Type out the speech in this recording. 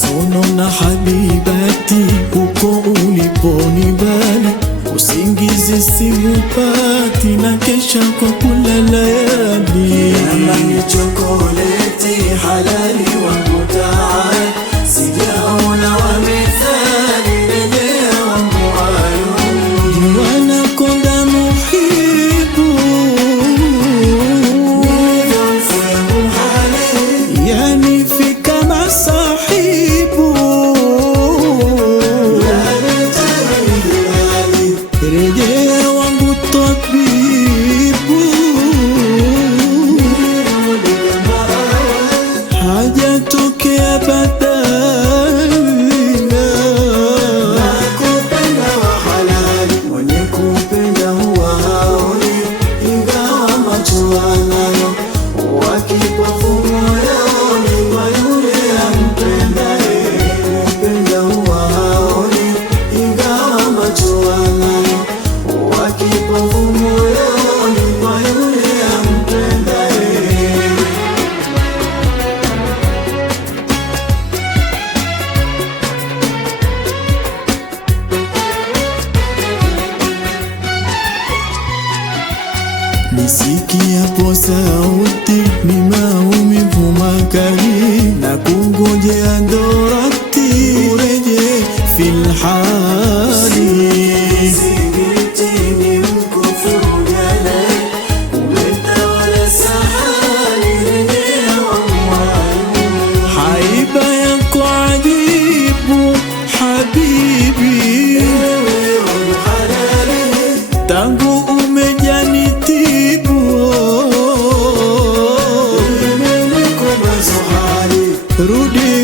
sonona habibati, uko uliponibali usingizi siupati, na kesha kwa kulalayali. Amani chokoleti halali wangu taala, sijaona wamethali rejea wangu ayuni. Juwana konda muhibu Nidhonfu yangu hali, yani fika masahibu, rejea wangu tabibu, hajatokea badala. nakupenda wa halali, mwenye kupenda huwa haoni, ingawa macho anayo wakipofu moyoni, kwa yule ampendaye. Kupenda huwa haoni, ingawa macho anayo wakipofu moyoni, kwa yule ampendaye. Nisikiapo sauti ni maumivu makali, na kungojea dorati ureje fil hali. Zingitini mkufuru jalali, umetawala sahali, rejea wangu ayuni. Haiba yako ajibu habibi, Ewe wangu halali, tangu umejanitibu, imenikuba zohari, rudi